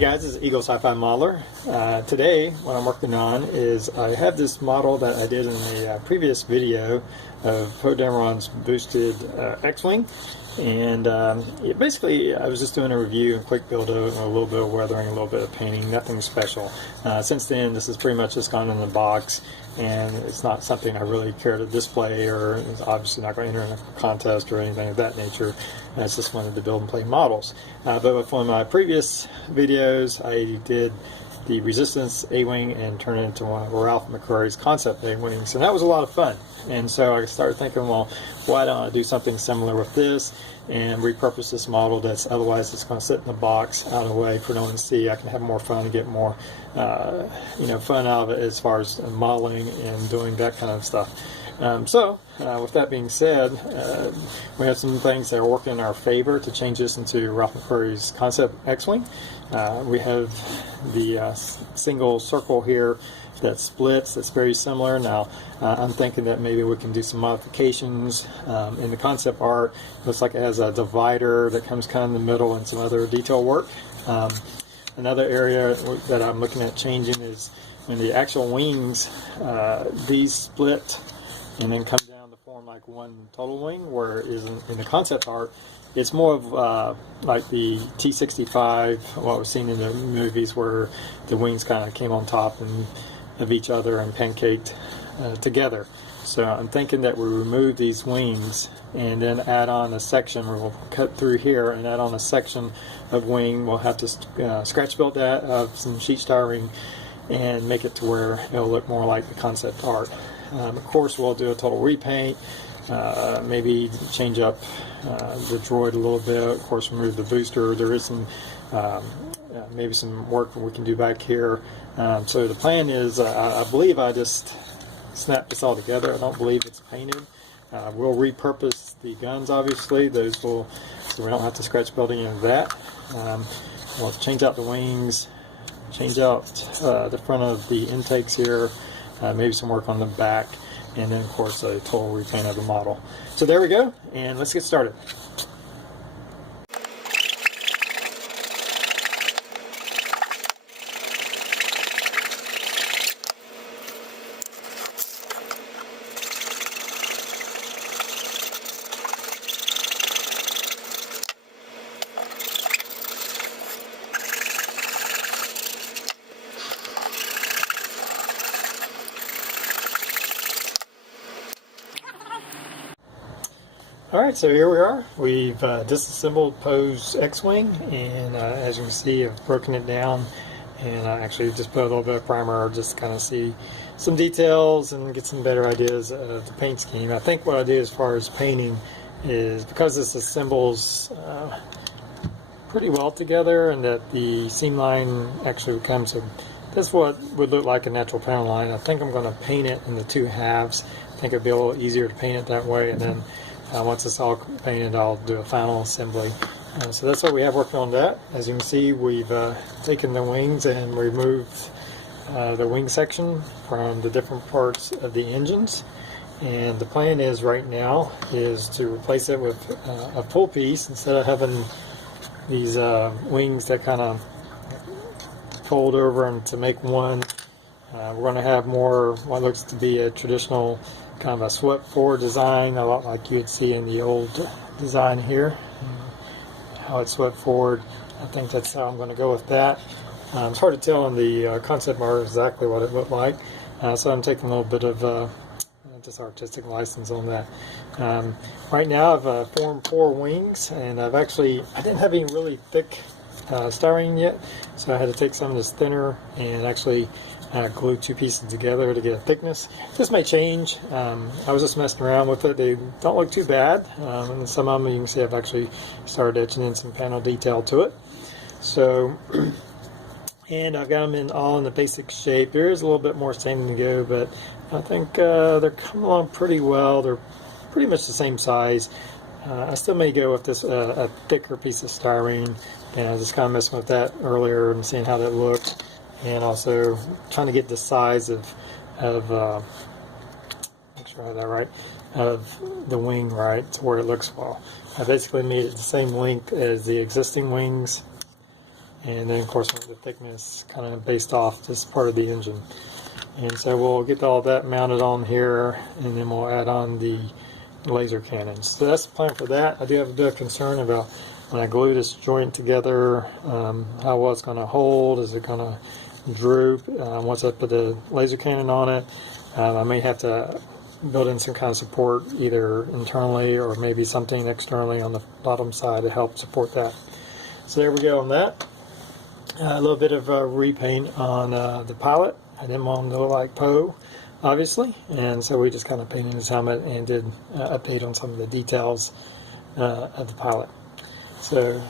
guys, this is Eagle Sci-Fi Modeler. Today what I'm working on is I have this model that I did in the previous video of Podemeron's boosted X-Wing, and basically I was just doing a review and quick build of a little bit of weathering, a little bit of painting, nothing special. Since then this has pretty much just gone in the box, and it's not something I really care to display, or it's obviously not going to enter in a contest or anything of that nature. I just wanted to build and play models. But with one of my previous videos, I did the Resistance A-Wing and turned it into one of Ralph McQuarrie's concept A-Wings, and that was a lot of fun. And so I started thinking, well, why don't I do something similar with this and repurpose this model that's otherwise it's going to sit in the box out of the way for no one to see. I can have more fun and get more fun out of it as far as modeling and doing that kind of stuff. With that being said, we have some things that are working in our favor to change this into Ralph McQuarrie's concept X-Wing. We have the single circle here that splits, that's very similar. Now I'm thinking that maybe we can do some modifications in the concept art. Looks like it has a divider that comes kind of in the middle and some other detail work. Another area that I'm looking at changing is in the actual wings, these split and then come down to form like one total wing, where is in the concept art it's more of like the T-65, what we've seen in the movies, where the wings kind of came on top of each other and pancaked together. So I'm thinking that we remove these wings and then add on a section. We'll cut through here and add on a section of wing. We'll have to scratch build that of some sheet styrene and make it to where it'll look more like the concept art. Of course, we'll do a total repaint, maybe change up the droid a little bit. Of course, remove the booster. There is some maybe some work we can do back here. So the plan is, I believe I just snapped this all together. I don't believe it's painted. We'll repurpose the guns, obviously. Those will, so we don't have to scratch build any of that. We'll change out the wings, change out the front of the intakes here. Maybe some work on the back, and then of course a total repaint of the model. So there we go, and let's get started. Alright, so here we are. We've disassembled Poe's X-Wing, and as you can see, I've broken it down, and I actually just put a little bit of primer just to kind of see some details and get some better ideas of the paint scheme. I think what I did as far as painting is, because this assembles pretty well together and that the seam line actually becomes that's what would look like a natural panel line. I think I'm going to paint it in the two halves. I think it'd be a little easier to paint it that way, and then once it's all painted, I'll do a final assembly. So that's what we have working on that. As you can see, we've taken the wings and removed the wing section from the different parts of the engines. And the plan is right now is to replace it with a full piece instead of having these wings that kind of fold over and to make one. We're going to have more what looks to be a traditional kind of a swept forward design, a lot like you'd see in the old design here, how it's swept forward. I think that's how I'm going to go with that. It's hard to tell in the concept art exactly what it looked like, so I'm taking a little bit of just artistic license on that. Right now I've formed 4 wings, and I didn't have any really thick styrene yet, so I had to take some of this thinner and actually glue 2 pieces together to get a thickness. This may change. I was just messing around with it. They don't look too bad, and some of them you can see I've actually started etching in some panel detail to it. So, and I've got them all in the basic shape. There is a little bit more sanding to go, but I think they're coming along pretty well. They're pretty much the same size. I still may go with this a thicker piece of styrene, and I was just kind of messing with that earlier and seeing how that looked, and also trying to get the size of make sure I have that right, of the wing right to where it looks well. I basically made it the same length as the existing wings, and then of course the thickness kind of based off this part of the engine. And so we'll get all that mounted on here, and then we'll add on the laser cannons. So that's the plan for that. I do have a bit of concern about when I glue this joint together, how well it's going to hold. Is it going to droop once I put the laser cannon on it? I may have to build in some kind of support either internally or maybe something externally on the bottom side to help support that. So there we go on that. A little bit of repaint on the pilot. I didn't want him to look like Poe, obviously, and so we just kind of painted his helmet and did update on some of the details of the pilot. So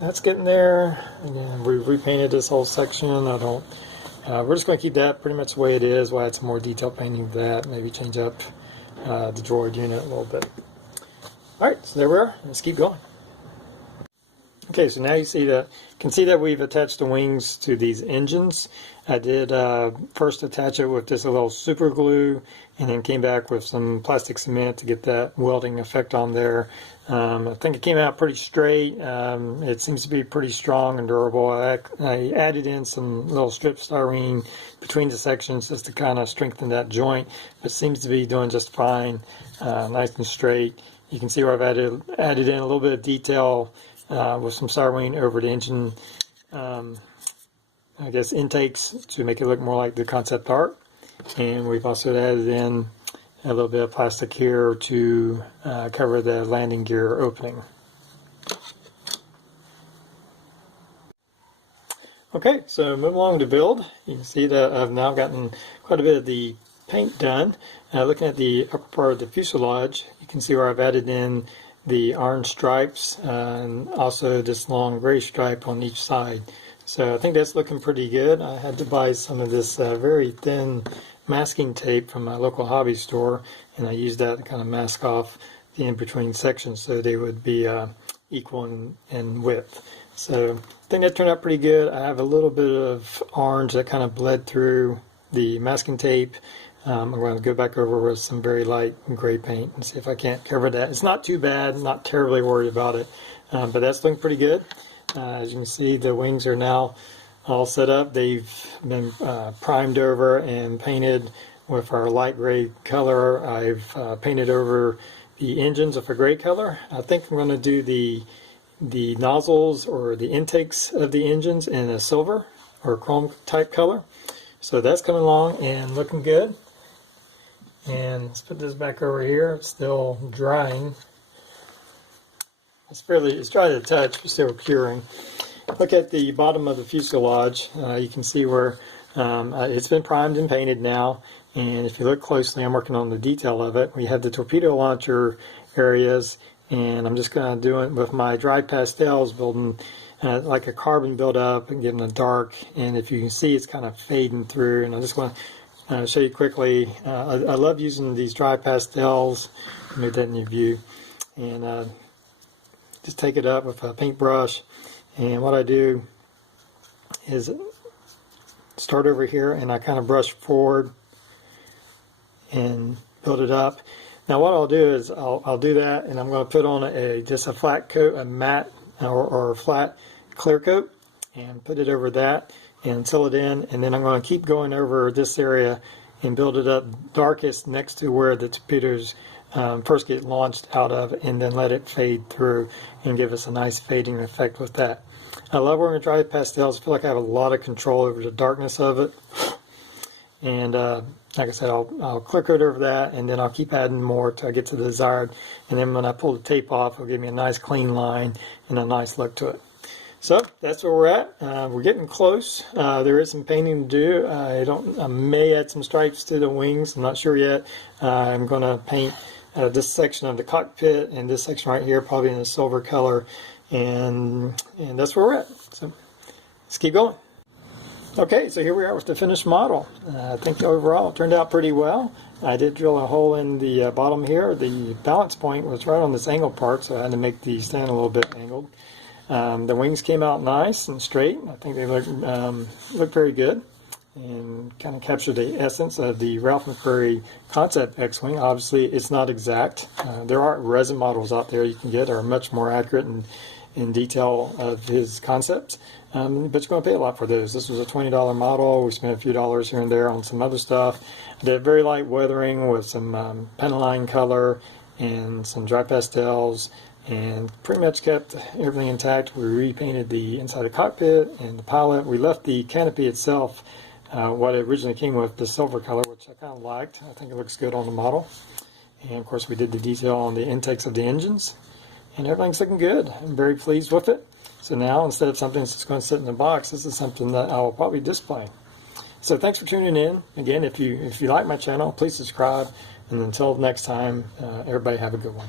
that's getting there. Again, we repainted this whole section. We're just going to keep that pretty much the way it is. We'll add some more detail painting of that, maybe change up the droid unit a little bit. Alright, so there we are. Let's keep going. Okay, so now you can see that we've attached the wings to these engines. I did first attach it with just a little super glue, and then came back with some plastic cement to get that welding effect on there. I think it came out pretty straight. It seems to be pretty strong and durable. I added in some little strip styrene between the sections just to kind of strengthen that joint. It seems to be doing just fine, nice and straight. You can see where I've added in a little bit of detail with some styrene over the engine, I guess, intakes to make it look more like the concept art. And we've also added in a little bit of plastic here to cover the landing gear opening. Okay, so moving along to build, you can see that I've now gotten quite a bit of the paint done. Looking at the upper part of the fuselage, you can see where I've added in the orange stripes and also this long gray stripe on each side. So I think that's looking pretty good. I had to buy some of this very thin masking tape from my local hobby store, and I used that to kind of mask off the in-between sections so they would be equal in width. So I think that turned out pretty good. I have a little bit of orange that kind of bled through the masking tape. I'm going to go back over with some very light gray paint and see if I can't cover that. It's not too bad, not terribly worried about it, but that's looking pretty good. As you can see, the wings are now all set up. They've been primed over and painted with our light gray color. I've painted over the engines with a gray color. I think I'm going to do the nozzles or the intakes of the engines in a silver or chrome type color. So that's coming along and looking good. And let's put this back over here. It's still drying. It's dry to the touch, but still curing. Look at the bottom of the fuselage. You can see where it's been primed and painted now. And if you look closely, I'm working on the detail of it. We have the torpedo launcher areas, and I'm just going to do it with my dry pastels, building like a carbon buildup and giving a dark. And if you can see, it's kind of fading through. And I just want to show you quickly. I love using these dry pastels. Move that in your view. And just take it up with a paintbrush. And what I do is start over here, and I kind of brush forward and build it up. Now what I'll do is I'll do that, and I'm going to put on just a flat coat, a matte or a flat clear coat, and put it over that and seal it in. And then I'm going to keep going over this area and build it up darkest next to where the torpedoes first get launched out of, and then let it fade through and give us a nice fading effect with that. I love working with dry pastels. I feel like I have a lot of control over the darkness of it. And like I said, I'll clear coat over that, and then I'll keep adding more till I get to the desired. And then when I pull the tape off, it'll give me a nice clean line and a nice look to it. So that's where we're at. We're getting close. There is some painting to do. I may add some stripes to the wings. I'm not sure yet. I'm going to paint this section of the cockpit and this section right here probably in a silver color. And that's where we're at. So let's keep going. Okay, so here we are with the finished model. I think overall it turned out pretty well. I did drill a hole in the bottom here. The balance point was right on this angle part, so I had to make the stand a little bit angled. The wings came out nice and straight. I think they look very good and kind of captured the essence of the Ralph McQuarrie concept X-Wing. Obviously, it's not exact. There are resin models out there you can get that are much more accurate in detail of his concepts. But you're going to pay a lot for those. This was a $20 model. We spent a few dollars here and there on some other stuff. Did very light weathering with some Pentaline color and some dry pastels, and pretty much kept everything intact. We repainted the inside of the cockpit and the pilot. We left the canopy itself, what it originally came with, the silver color, which I kind of liked. I think it looks good on the model. And of course we did the detail on the intakes of the engines, and everything's looking good. I'm very pleased with it. So now, instead of something that's just going to sit in the box, this is something that I will probably display. So thanks for tuning in. Again, if you like my channel, please subscribe. And until next time, everybody have a good one.